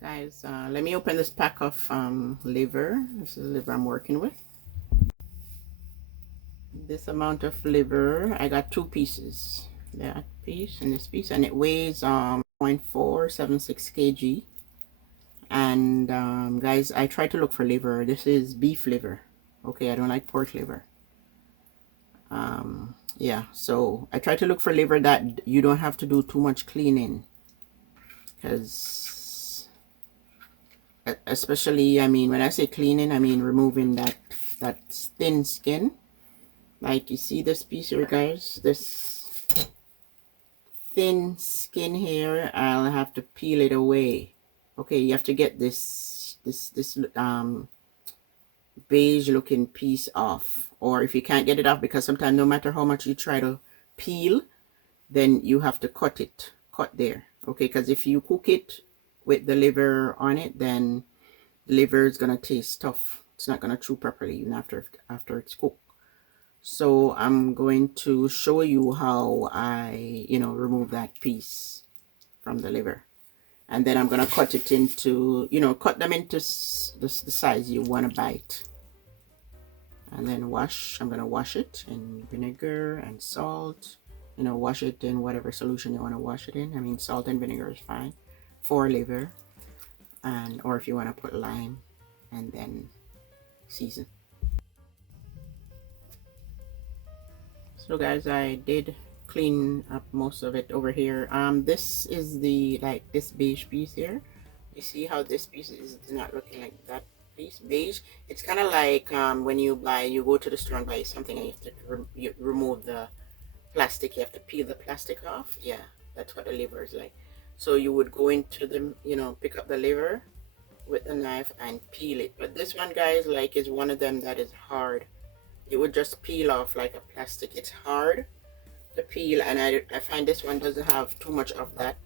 Guys, let me open this pack of liver. This is the liver I'm working with. This amount of liver, I got 2 pieces. That piece and this piece, and it weighs 0.476 kg. And guys, I try to look for liver. This is beef liver. Okay, I don't like pork liver. Yeah, so I try to look for liver that you don't have to do too much cleaning, because especially, I mean, when I say cleaning, I mean removing that thin skin. Like, you see this piece here, guys, this thin skin here, I'll have to peel it away. Okay, you have to get this beige looking piece off. Or if you can't get it off, because sometimes no matter how much you try to peel, then you have to cut there. Okay, because if you cook it with the liver on it, then the liver is gonna taste tough. It's not gonna chew properly even after it's cooked. So I'm going to show you how I remove that piece from the liver, and then I'm gonna cut it into cut them into the size you want to bite, and then I'm gonna wash it in vinegar and salt. Wash it in whatever solution you want to wash it in. I mean, salt and vinegar is fine for liver, and or if you want to put lime, and then season. So guys, I did clean up most of it over here. This is the this beige piece here. You see how this piece is not looking like that piece beige? It's kind of like when you go to the store and buy something and you have to remove the plastic. You have to peel the plastic off. Yeah, that's what the liver is like. So you would go into the pick up the liver with the knife and peel it. But this one, guys, like, is one of them that is hard. It would just peel off like a plastic. It's hard to peel, and I find this one doesn't have too much of that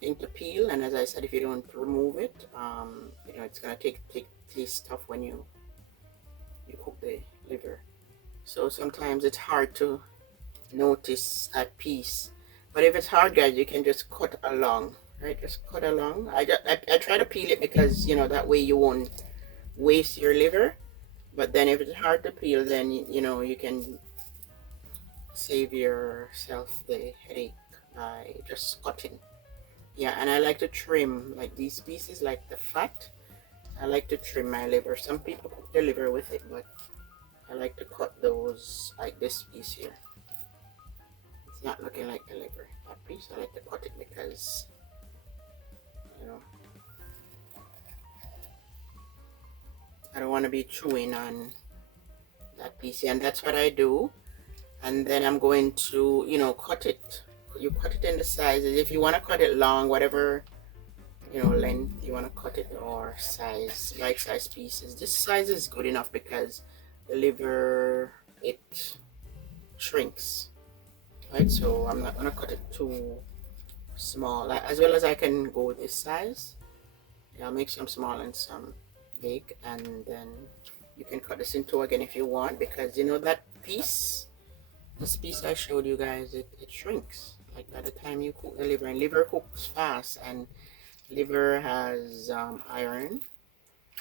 thing to peel. And as I said, if you don't remove it, it's gonna taste tough when you cook the liver. So sometimes it's hard to notice that piece. But if it's hard, guys, you can just cut along, right? Just cut along. I try to peel it because that way you won't waste your liver. But then if it's hard to peel, then you can save yourself the headache by just cutting. Yeah, and I like to trim like these pieces, like the fat. I like to trim my liver. Some people cook their liver with it, but I like to cut those, like this piece here. It's not looking like the liver. That piece, I like to cut it because I don't want to be chewing on that piece, and that's what I do. And then I'm going to cut it. You cut it in the sizes. If you want to cut it long, whatever length you want to cut it, or size, like size pieces. This size is good enough because the liver, it shrinks, right? So I'm not gonna cut it too small. As well as I can go with this size. I'll make some small and some big, and then you can cut this into again if you want, because that piece, this piece I showed you guys, it shrinks. Like, by the time you cook the liver, and liver cooks fast, and liver has iron.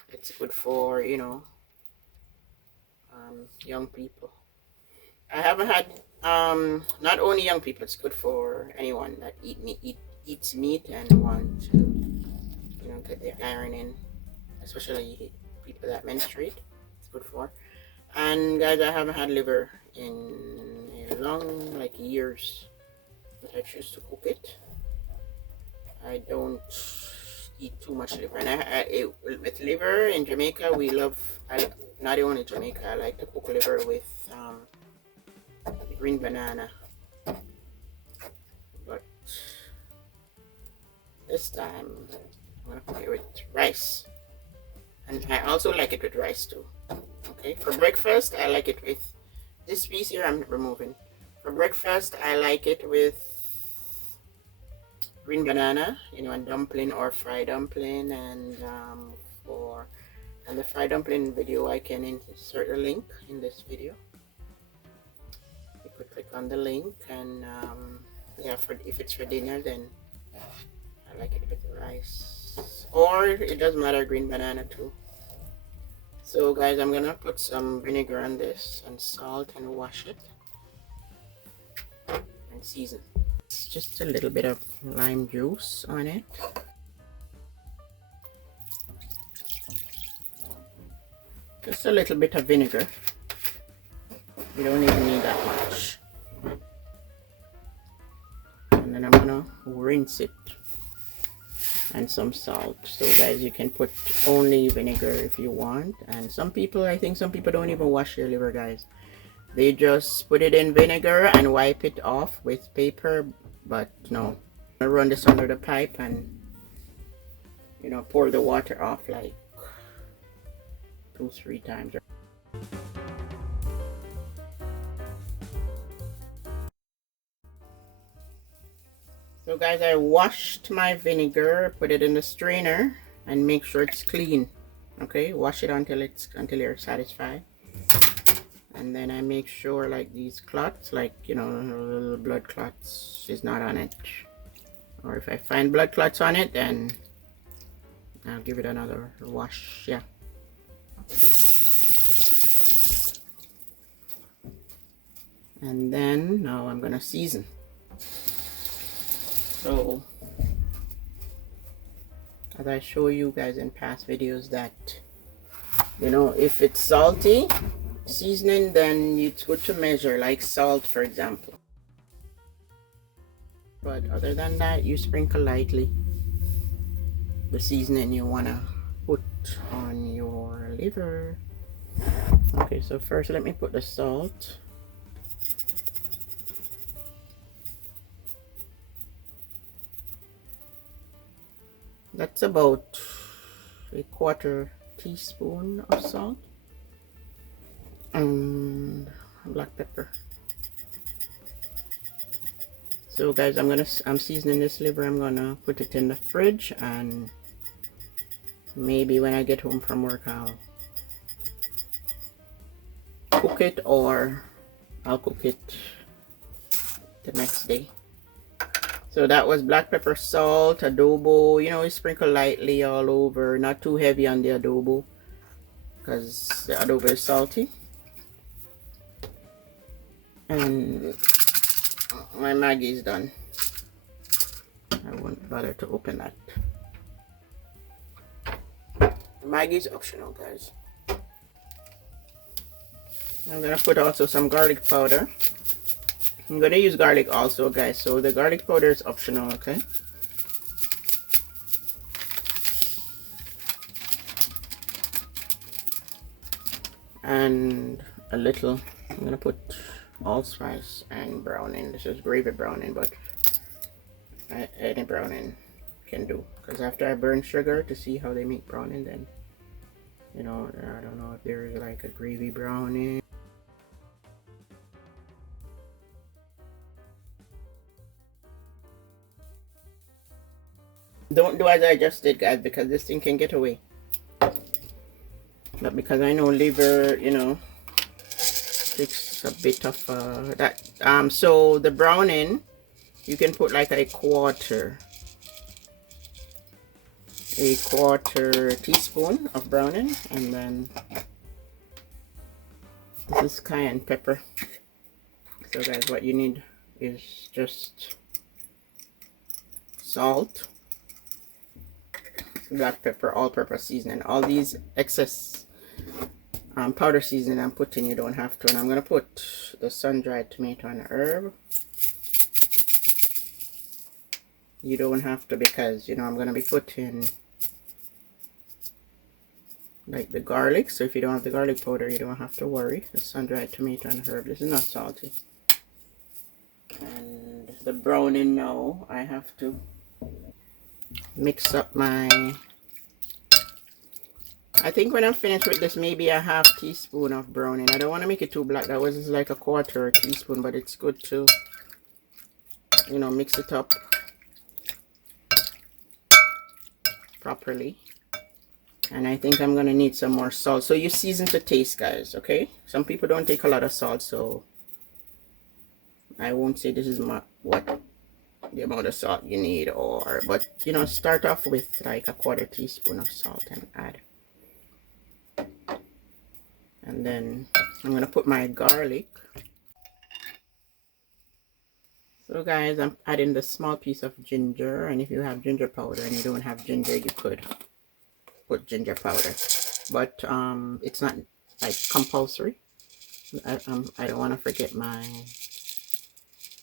It's good for young people. I haven't had not only young people, it's good for anyone that eats meat and want to get their iron in, especially people that menstruate. It's good for. And guys, I haven't had liver in a long, like, years, but I choose to cook it. I don't eat too much liver, and with liver in Jamaica, we love. Not only Jamaica, I like to cook liver with green banana, but this time I'm gonna cook it with rice, and I also like it with rice too. Okay, for breakfast I like it with this piece here. I'm removing. For breakfast I like it with green banana, a dumpling or fried dumpling, and the fried dumpling video, I can insert a link in this video. You could click on the link, and yeah, if it's for dinner, then I like it with rice or it doesn't matter, green banana too. So guys, I'm gonna put some vinegar on this and salt and wash it and season. It's just a little bit of lime juice on it. Just a little bit of vinegar. You don't even need that much. And then I'm gonna rinse it. And some salt. So guys, you can put only vinegar if you want. And some people, I think some people don't even wash their liver, guys. They just put it in vinegar and wipe it off with paper. But no, I run this under the pipe and, you know, pour the water off like 2-3 times. So guys, I washed my vinegar, put it in the strainer, and make sure it's clean. Okay, wash it until you're satisfied. And then I make sure like these clots, like, you know, little blood clots is not on it. Or if I find blood clots on it, then I'll give it another wash. Yeah. And then now I'm gonna season. So as I show you guys in past videos that, you know, if it's salty seasoning, then it's good to measure, like salt for example. But other than that, you sprinkle lightly the seasoning you want to put on your liver. Okay, so first let me put the salt. That's about a 1/4 teaspoon of salt. And black pepper. So guys, I'm seasoning this liver. I'm gonna put it in the fridge, and maybe when I get home from work I'll cook it, or I'll cook it the next day. So that was black pepper, salt, adobo. You know, you sprinkle lightly all over, not too heavy on the adobo because the adobo is salty. And my Maggi is done. I won't bother to open that. Maggi is optional, guys. I'm gonna put also some garlic powder. I'm gonna use garlic also, guys, so the garlic powder is optional, okay? And a little, I'm gonna put allspice and browning. This is gravy browning, but any browning can do, because after I burn sugar to see how they make browning, then, you know, I don't know if there is like a gravy browning. Don't do as I just did, guys, because this thing can get away. But because I know liver, you know, takes a bit of that. So the browning, you can put like a quarter teaspoon of browning, and then this is cayenne pepper. So guys, what you need is just salt, black pepper, all-purpose seasoning. All these excess powder seasoning I'm putting, you don't have to. And I'm gonna put the sun-dried tomato and herb. You don't have to, because, you know, I'm gonna be putting like the garlic. So if you don't have the garlic powder, you don't have to worry. The sun-dried tomato and herb, this is not salty. And the browning, now I have to mix up my, I think when I'm finished with this, maybe a half teaspoon of browning. I don't want to make it too black. That was like a quarter teaspoon, but it's good to, you know, mix it up properly. And I think I'm going to need some more salt. So you season to taste, guys, okay? Some people don't take a lot of salt, so I won't say this is what the amount of salt you need, or but you know, start off with like a quarter teaspoon of salt and add. And then I'm gonna put my garlic. So guys, I'm adding the small piece of ginger, and if you have ginger powder and you don't have ginger, you could put ginger powder, but it's not like compulsory. I don't want to forget my,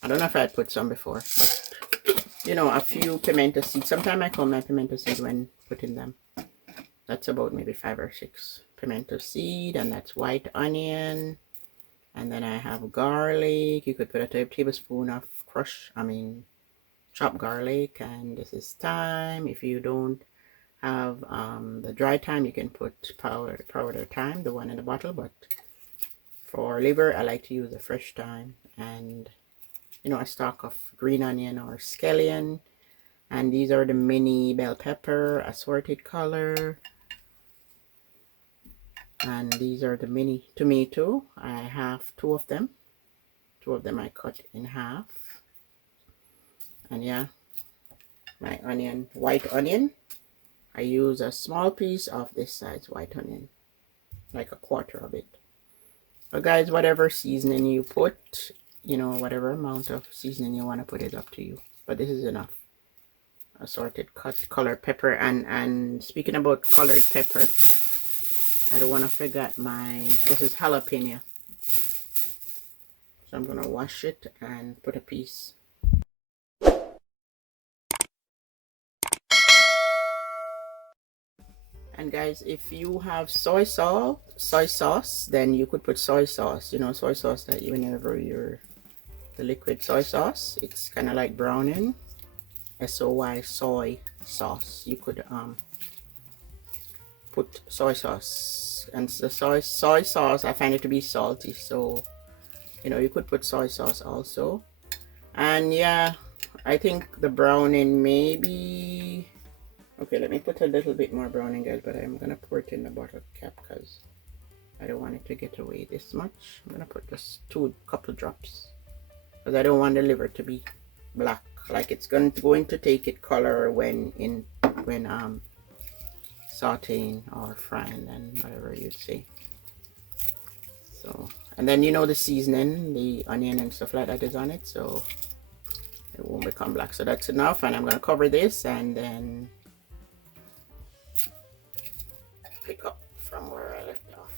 I don't know if I had put some before, but you know, a few pimento seeds. Sometimes I count my pimento seeds when putting them. That's about maybe 5 or 6 pimento seed, and that's white onion. And then I have garlic. You could put a tablespoon of chopped garlic. And this is thyme. If you don't have the dry thyme, you can put powder thyme, the one in the bottle. But for liver, I like to use the fresh thyme. And you know, a stalk of green onion or scallion. And these are the mini bell pepper, assorted color. And these are the mini tomato. I have 2 of them. 2 of them I cut in half. And yeah, my onion, white onion. I use a small piece of this size white onion, like a quarter of it. But guys, whatever seasoning you put, you know, whatever amount of seasoning you want to put is up to you. But this is enough. Assorted colored pepper. And speaking about colored pepper, I don't want to forget this is jalapeno. So I'm going to wash it and put a piece. And guys, if you have soy sauce, then you could put soy sauce. You know, soy sauce that whenever the liquid soy sauce, it's kind of like browning. SOY, soy sauce. You could put soy sauce, and the soy sauce, I find it to be salty, so you know, you could put soy sauce also. And yeah, I think the browning maybe, okay, let me put a little bit more browning, guys, but I'm gonna pour it in the bottle cap because I don't want it to get away this much. I'm gonna put just couple drops because I don't want the liver to be black, like it's going to take it color when sauteing or frying, and whatever you'd say. So, and then you know, the seasoning, the onion and stuff like that is on it, so it won't become black. So that's enough, and I'm going to cover this and then pick up from where I left off.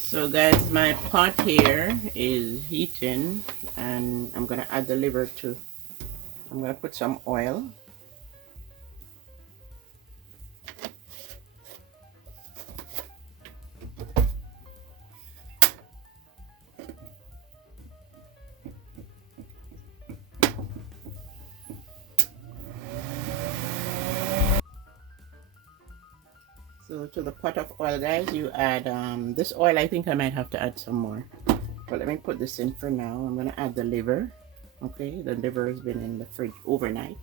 So guys, my pot here is heating, and I'm going to add the liver to, I'm going to put some oil. So to the pot of oil, guys, you add this oil. I think I might have to add some more, but let me put this in for now. I'm going to add the liver. Okay, the liver has been in the fridge overnight.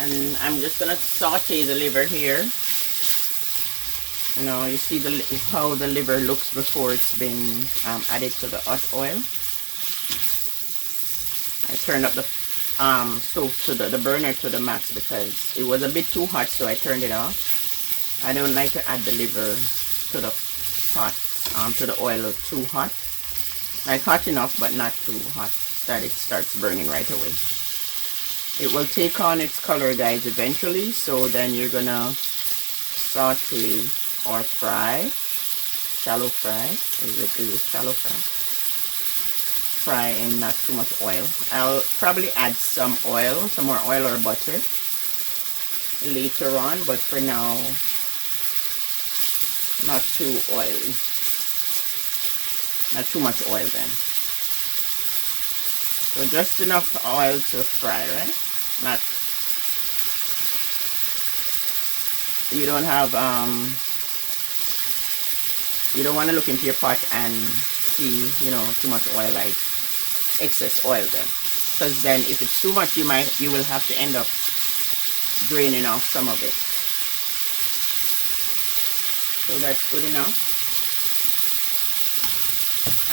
And I'm just gonna saute the liver here. You know, you see how the liver looks before it's been added to the hot oil. I turned up the stove to the burner to the max because it was a bit too hot, so I turned it off. I don't like to add the liver to the pot, to the oil too hot. Like hot enough, but not too hot that it starts burning right away. It will take on its color, guys, eventually, so then you're gonna saute or fry, shallow fry. Is it shallow fry? Fry in not too much oil. I'll probably add some oil, some more oil or butter later on, but for now, not too oily. Not too much oil then. So just enough oil to fry, right? Not, you don't have, you don't want to look into your pot and see, you know, too much oil, like excess oil then. Because then if it's too much, you will have to end up draining off some of it. So that's good enough.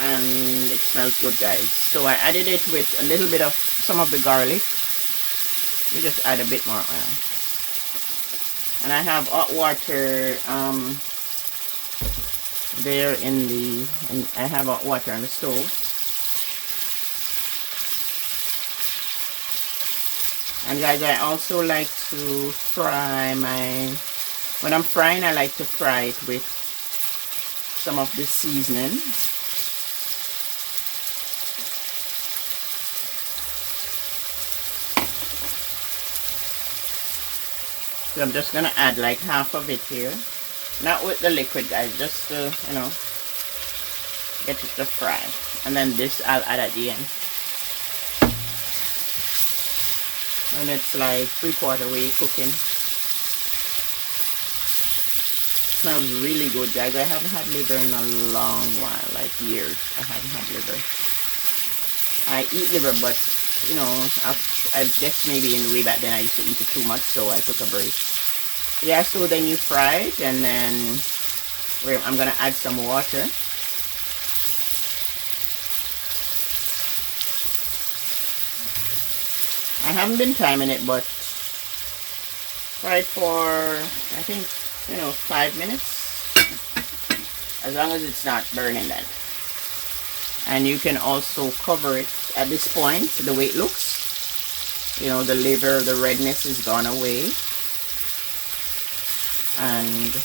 And it smells good, guys. So I added it with a little bit of some of the garlic. We just add a bit more oil. And I have hot water there and I have hot water on the stove. And guys, I also like to fry when I'm frying, I like to fry it with some of the seasoning. So I'm just gonna add like half of it here. Not with the liquid, guys, just to, you know, get it to fry. And then this I'll add at the end. And it's like 3/4 way cooking. Smells really good, guys. I haven't had liver in a long while, like years. I haven't had liver. I eat liver, but you know, I guess maybe in the way back then I used to eat it too much, so I took a break. Yeah, so then you fry it, and then I'm gonna add some water. I haven't been timing it, but fry it for, I think, you know, 5 minutes, as long as it's not burning then. And you can also cover it at this point. The way it looks, you know, the liver, the redness is gone away. And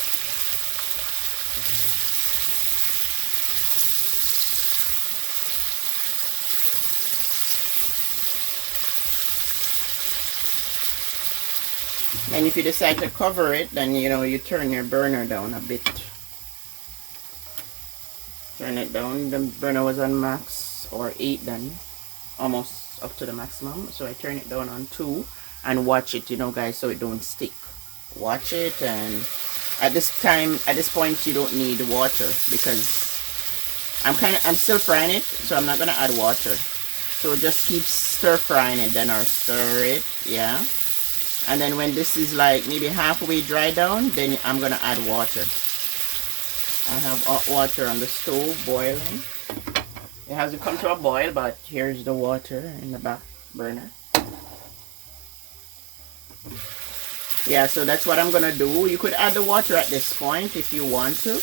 and if you decide to cover it, then, you know, you turn your burner down a bit. Turn it down. The burner was on max, or 8 then, almost up to the maximum. So I turn it down on 2 and watch it, you know, guys, so it don't stick. Watch it, and at this point you don't need water, because I'm still frying it, so I'm not gonna add water. So just keep stir frying it then, or stir it, yeah. And then when this is like maybe halfway dry down, then I'm gonna add water. I have hot water on the stove boiling. It hasn't come to a boil, but here's the water in the back burner. Yeah, so that's what I'm gonna do. You could add the water at this point if you want to,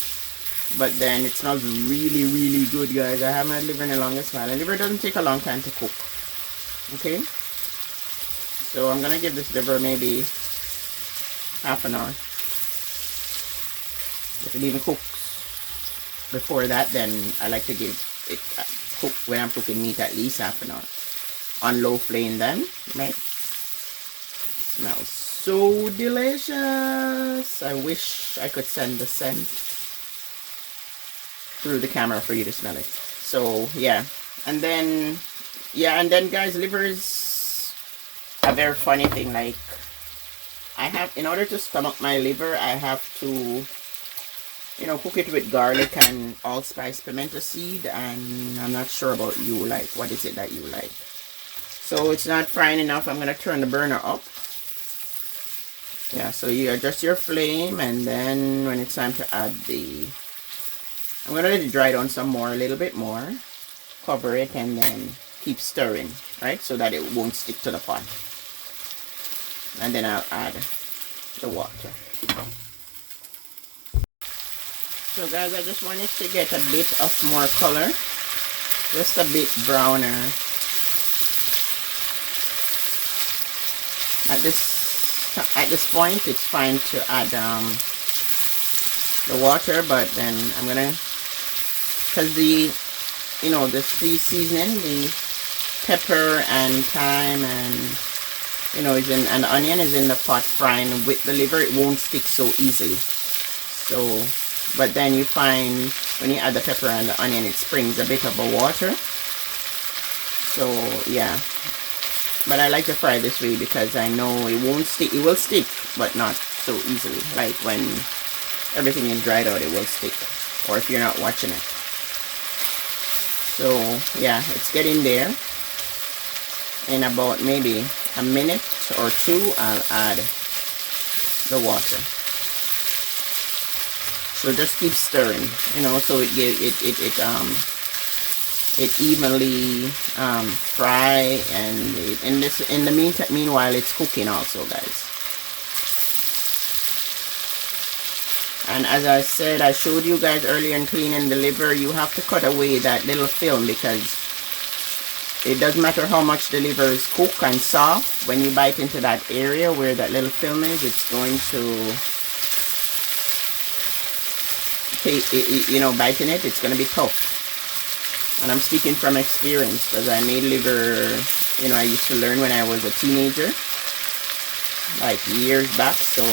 but then it smells really, really good, guys. I haven't had liver in the longest while. And liver doesn't take a long time to cook. Okay, so I'm gonna give this liver maybe half an hour. If it even cooks before that, then I like to give it cook when I'm cooking meat at least half an hour on low flame. Then, right? Smells so delicious. I wish I could send the scent through the camera for you to smell it. So yeah, and then guys, liver is a very funny thing. Like, in order to stomach my liver, I have to, you know, cook it with garlic and allspice pimento seed. And I'm not sure about you, like, what is it that you like? So it's not frying enough. I'm gonna turn the burner up. Yeah, so you adjust your flame, and then when it's time to add I'm gonna let it dry down some more, a little bit more. Cover it and then keep stirring, right? So that it won't stick to the pot. And then I'll add the water. So guys, I just wanted to get a bit of more color, just a bit browner. At this point, it's fine to add the water, but then I'm gonna, because the seasoning, the pepper and thyme and, you know, and the onion is in the pot frying with the liver, it won't stick so easily. So, but then you find when you add the pepper and the onion, it springs a bit of a water. So yeah. But I like to fry this way because I know it won't stick. It will stick, but not so easily. Like when everything is dried out, it will stick. Or if you're not watching it. So yeah, it's getting there. In about maybe a minute or two, I'll add the water. So just keep stirring, so it evenly fry, and in the meanwhile it's cooking also, guys. And as I said, I showed you guys earlier in cleaning the liver, you have to cut away that little film, because it doesn't matter how much the liver is cooked and soft, when you bite into that area where that little film is, it's going to biting it, it's going to be tough. And I'm speaking from experience, because I made liver, I used to learn when I was a teenager, like years back. So,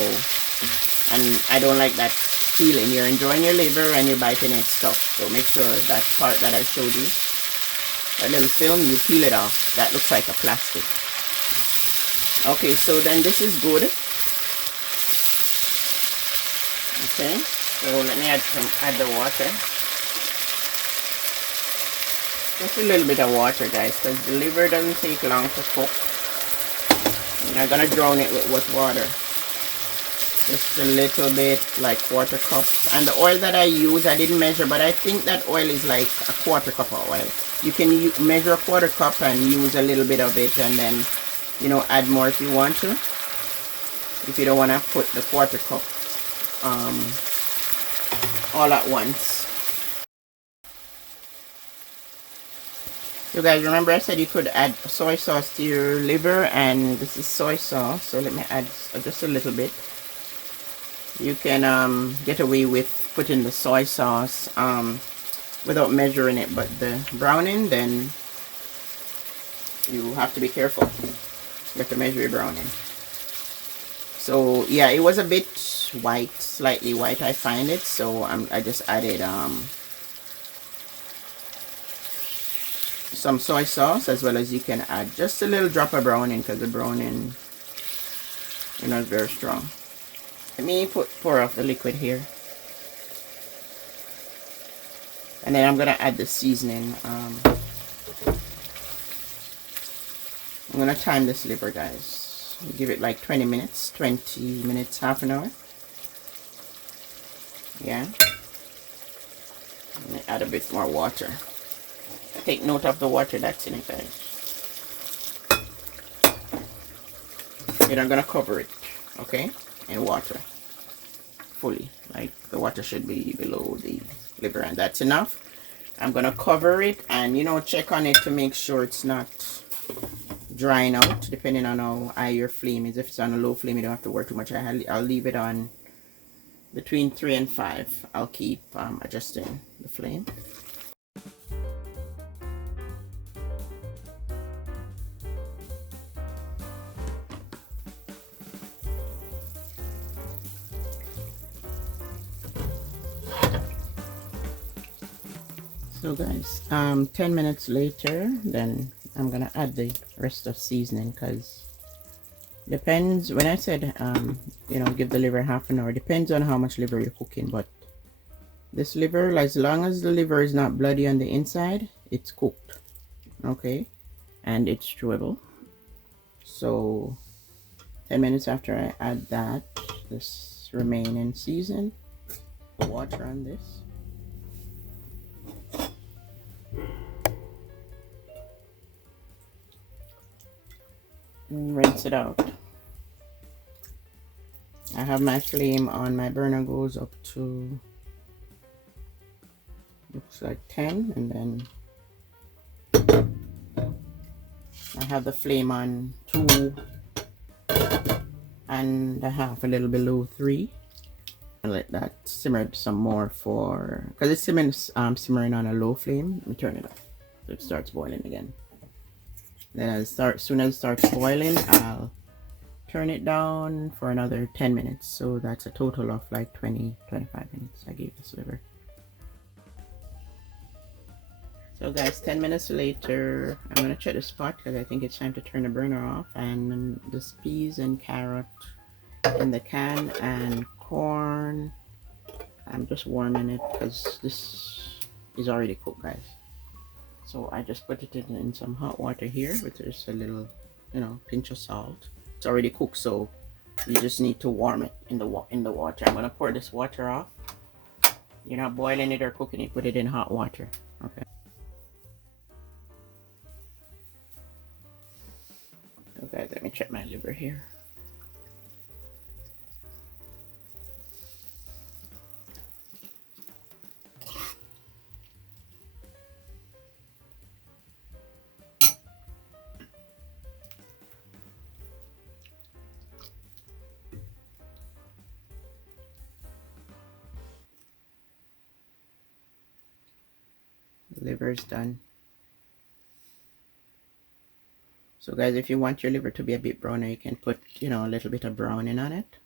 and I don't like that feeling. You're enjoying your liver and you're biting it tough. So make sure that part that I showed you, that little film, you peel it off. That looks like a plastic. Okay, so then this is good. Okay, so let me add the water. Just a little bit of water, guys, because the liver doesn't take long to cook. I'm not gonna drown it with water. Just a little bit, like quarter cup. And the oil that I use, I didn't measure, but I think that oil is like a quarter cup of oil. You can measure a quarter cup and use a little bit of it, and then add more if you want to. If you don't want to put the quarter cup all at once. So guys, remember I said you could add soy sauce to your liver, and this is soy sauce, so let me add just a little bit. You can get away with putting the soy sauce without measuring it, but the browning, then you have to be careful. You have to measure your browning. So yeah, it was a bit white, slightly white, I find it, so I just added some soy sauce, as well as you can add just a little drop of browning, because the browning is very strong. Let me pour off the liquid here, and then I'm gonna add the seasoning. I'm gonna time this liver, guys. Give it like 20 minutes, half an hour. Yeah. Let me add a bit more water. Take note of the water that's in it, guys. Then I'm gonna cover it, okay, in water fully. Like the water should be below the liver, and that's enough. I'm gonna cover it and check on it to make sure it's not drying out, depending on how high your flame is. If it's on a low flame, you don't have to worry too much. I'll leave it on between 3 and 5. I'll keep adjusting the flame. So guys, 10 minutes later, then I'm gonna add the rest of seasoning, because depends, when I said give the liver half an hour, depends on how much liver you're cooking. But this liver, as long as the liver is not bloody on the inside, it's cooked, okay, and it's chewable. So 10 minutes after I add that, this remaining season, the water on this, and rinse it out. I have my flame on, my burner goes up to, looks like 10, and then I have the flame on 2.5, a little below 3. And let that simmer some more, because it's simmering on a low flame. Let me turn it off so it starts boiling again. Then as soon as it starts boiling, I'll turn it down for another 10 minutes. So that's a total of like 20-25 minutes I gave this liver. So guys, 10 minutes later, I'm gonna check the spot, because I think it's time to turn the burner off. And the peas and carrot in the can, and corn, I'm just warming it because this is already cooked, guys. So I just put it in some hot water here with just a little, pinch of salt. It's already cooked, so you just need to warm it in the water. I'm gonna pour this water off. You're not boiling it or cooking it. Put it in hot water. Okay. Okay, let me check my liver here. The liver's done. So guys, if you want your liver to be a bit browner, you can put, a little bit of browning on it.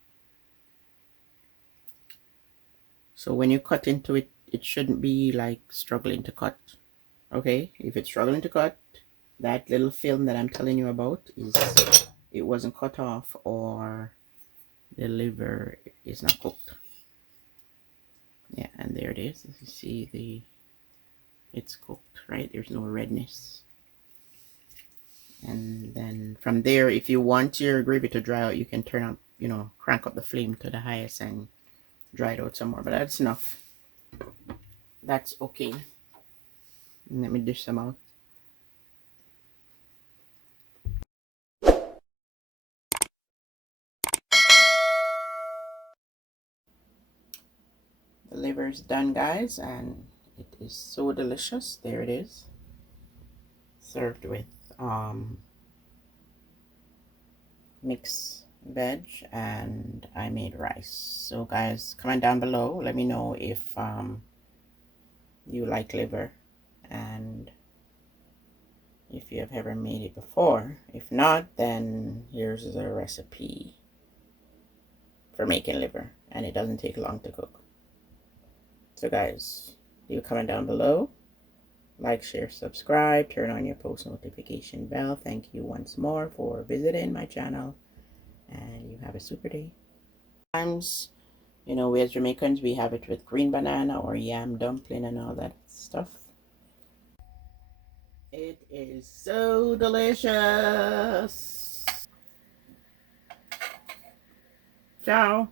So when you cut into it, it shouldn't be like struggling to cut. Okay, if it's struggling to cut, that little film that I'm telling you about is it wasn't cut off, or the liver is not cooked. Yeah, and there it is. As you see, it's cooked, right? There's no redness. And then from there, if you want your gravy to dry out, you can turn up, crank up the flame to the highest and dry it out some more. But that's enough. That's okay. Let me dish some out. The liver's done, guys, and it is so delicious. There it is, served with mixed veg, and I made rice. So guys, comment down below, let me know if you like liver and if you have ever made it before. If not, then here's the recipe for making liver, and it doesn't take long to cook. So guys, leave a comment down below, like, share, subscribe, turn on your post notification bell. Thank you once more for visiting my channel, and you have a super day. Sometimes, we as Jamaicans, we have it with green banana or yam dumpling and all that stuff. It is so delicious. Ciao.